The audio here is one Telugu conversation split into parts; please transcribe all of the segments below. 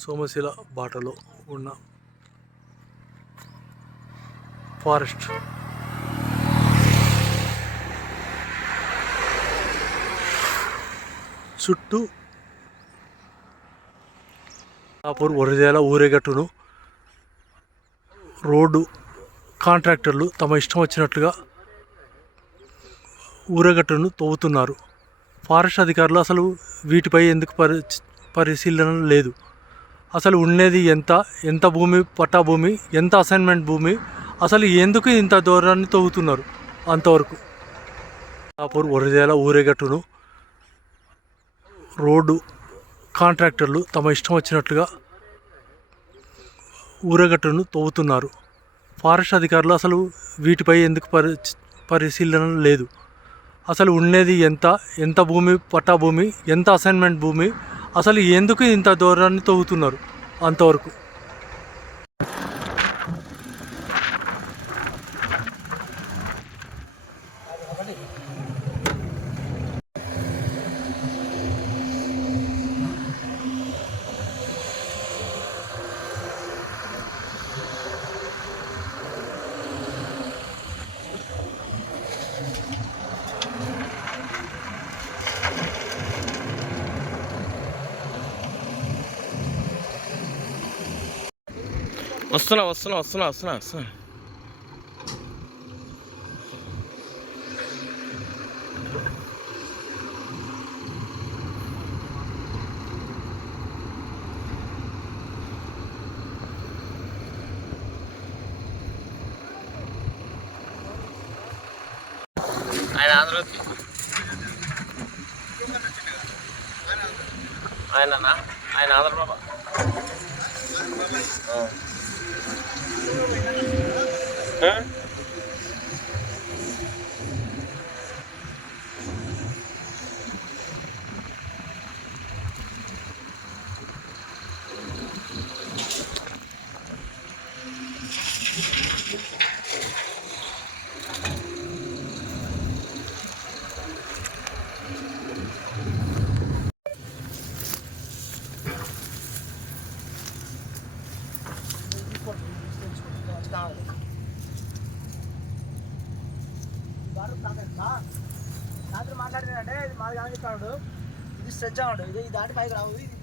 సోమశిల బాటలో ఉన్న ఫారెస్ట్. చుట్టూ కాపూర్ వరిదేల ఊరేగట్టును రోడ్డు కాంట్రాక్టర్లు తమ ఇష్టం వచ్చినట్లుగా ఊరేగట్టును తవ్వుతున్నారు. ఫారెస్ట్ అధికారులు అసలు వీటిపై ఎందుకు పరి పరిశీలన లేదు? అసలు ఉండేది ఎంత ఎంత భూమి పట్టా భూమి ఎంత అసైన్మెంట్ భూమి అసలు ఎందుకు ఇంత దూరాన్ని తవ్వుతున్నారు అంతవరకు? కాపూర్ వరిదేల ఊరేగట్టును రోడ్డు కాంట్రాక్టర్లు తమ ఇష్టం వచ్చినట్లుగా ఊరేగట్టును తవ్వుతున్నారు. ఫారెస్ట్ అధికారులు అసలు వీటిపై ఎందుకు పరి పరిశీలన లేదు. అసలు ఉండేది ఎంత ఎంత భూమి పట్టా భూమి ఎంత అసైన్మెంట్ భూమి అసలు ఎందుకు ఇంత దూరాన్ని తవ్వుతున్నారు అంతవరకు? వస్తున్నా వస్తున్నా వస్తున్నా వస్తున్నా వస్తున్నా. ఆయన ఆంధ్రజ్యోతి. ఆయననా? ఆయన ఆంధ్రప్రభ. Hã? రాత్రి మాట్లాడినంటే ఇది మాది కానీ చెప్తాడు ఇది స్ట్రెచ్ అవ్వడు ఇది దాటి పైకి రావు. ఇది.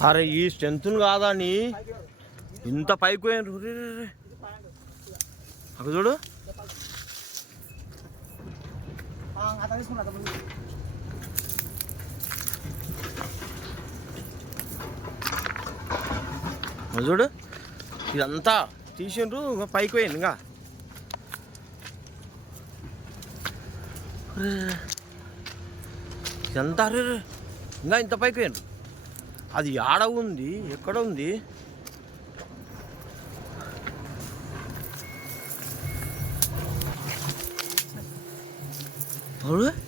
అరే ఈ స్ట్రెంత్ కాదా నీ? ఇంత పైకి రే. అక్కడ చూడు. ఆ, తీసుకున్నా ముందు. చూడు ఇదంతా తీసిండ్రు ఇంకా పైకి పోయింది ఇంకా రే, ఇదంతా రే. ఇంకా ఇంత పైకి పోయిండ్రు అది ఆడ ఉంది ఎక్కడ ఉంది 好了。